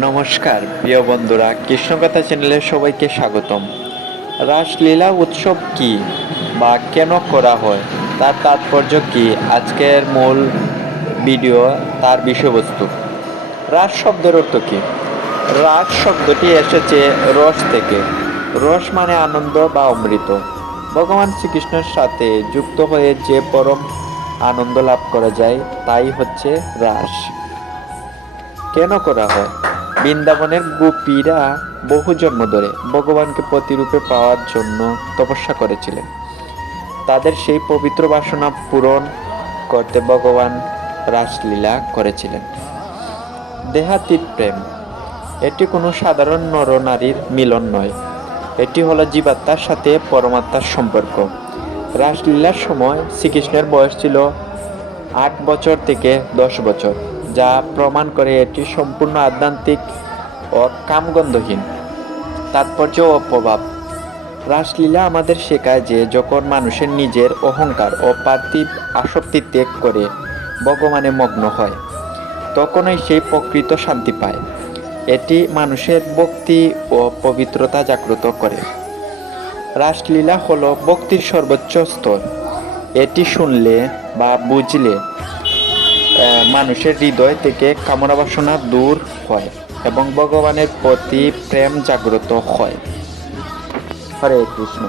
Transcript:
নমস্কার প্রিয় বন্ধুরা, কৃষ্ণকথা চ্যানেলে সবাইকে স্বাগতম। রাসলীলা উৎসব কি বা কেন করা হয়, তার তাৎপর্য কি, আজকের মূল ভিডিও তার বিষয়বস্তু। রাস শব্দের অর্থ কি? রাস শব্দটি এসেছে রস থেকে। রস মানে আনন্দ বা অমৃত। ভগবান শ্রীকৃষ্ণের সাথে যুক্ত হয়ে যে পরম আনন্দ লাভ করা যায় তাই হচ্ছে রাস। কেন করা হয়? বৃন্দাবনের গোপীরা বহু জন্ম ধরে ভগবানকে প্রতিরূপে পাওয়ার জন্য তপস্যা করেছিলেন। তাদের সেই পবিত্র বাসনা পূরণ করতে ভগবান রাসলীলা করেছিলেন। দেহাতীত প্রেম, এটি কোনো সাধারণ নরনারীর মিলন নয়, এটি হলো জীবাত্মার সাথে পরমাত্মার সম্পর্ক। রাসলীলার সময় শ্রীকৃষ্ণের বয়স ছিল 8 বছর থেকে 10 বছর, যা প্রমাণ করে এটি সম্পূর্ণ আধ্যাত্মিক ও কামগন্ধহীন। তাৎপর্য ও প্রভাব। রাসলীলা আমাদের শেখায় যে যখন মানুষের নিজের অহংকার ও পার্থিব আসক্তি ত্যাগ করে ভগবানে মগ্ন হয়, তখনই সেই প্রকৃত শান্তি পায়। এটি মানুষের ভক্তি ও পবিত্রতা জাগ্রত করে। রাসলীলা হলো ভক্তির সর্বোচ্চ স্তর। এটি শুনলে বা বুঝলে মানুষের হৃদয় থেকে কামনা বাসনা দূর হয় এবং ভগবানের প্রতি প্রেম জাগ্রত হয়। হরে কৃষ্ণ।